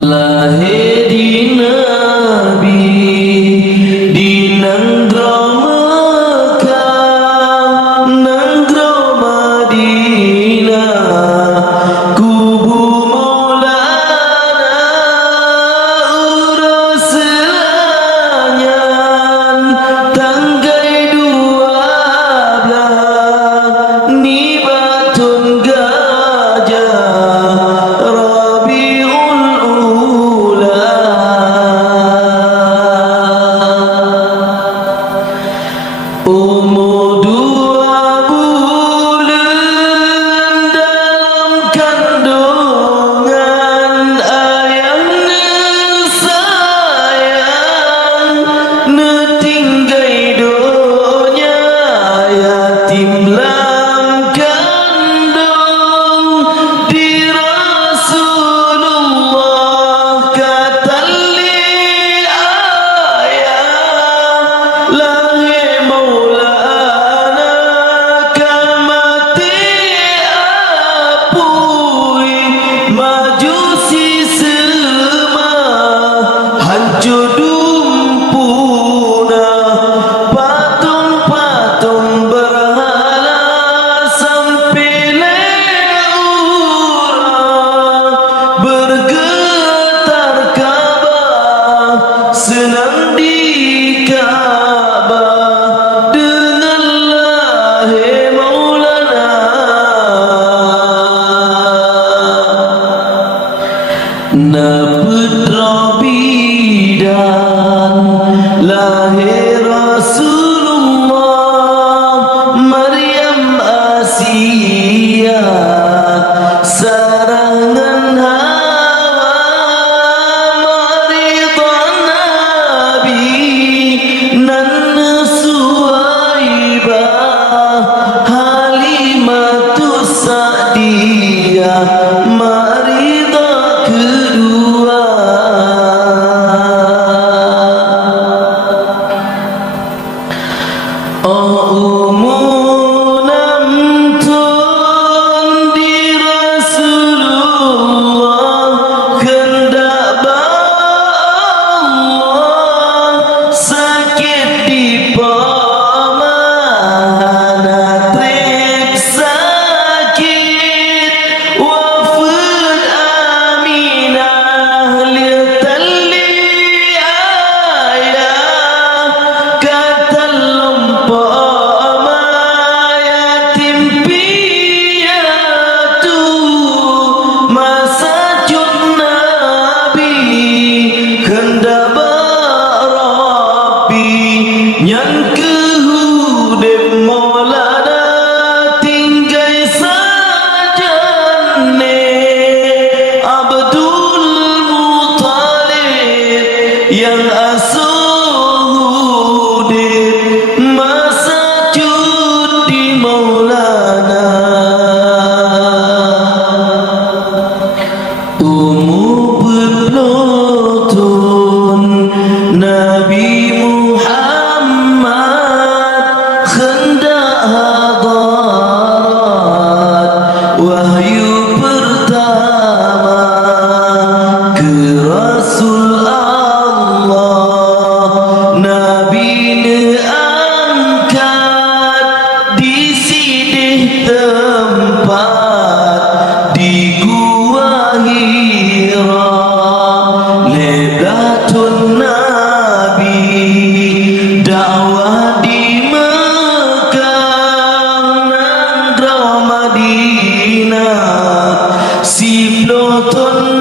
Lahir di Nabi di Nanggro Mekah, Nanggro Madinah, kubu Maulana urus selanyan, tanggai 12 ni batun gajah. Umur 2 bulan dalam kandungan, ayahnya sayang netinggai donya, yatim lam kandung di Rasulullah kata li ayah lahir senang di Ka'bah dengan lahir Maulana. Putra bidan lahir Rasulullah, Maryam Asia sarangan Hawa, Maridah Nabi nan Suwaibah, Halimatus Sa'diyah Maridah kedua. Umur 6 tahun di Rasulullah, hendak Allah sakit di pamana, trip sakit wafat Aminah, lihat tali ayah kata lompat yatim piatu masa cut Nabi hendak berapi nyan kehudip Maulana tinggai sajane Abdul Muttalib yang asuhudip masa cuti Maulana. Umur berpelotun Nabi Muhammad hendak hadarat wahyu pertama ke Rasul Allah, Nabi angkat di sidih tempat di Gua Hira, Lailatul Nabi dakwah di Mekah, Nanggro Madinah, si peloton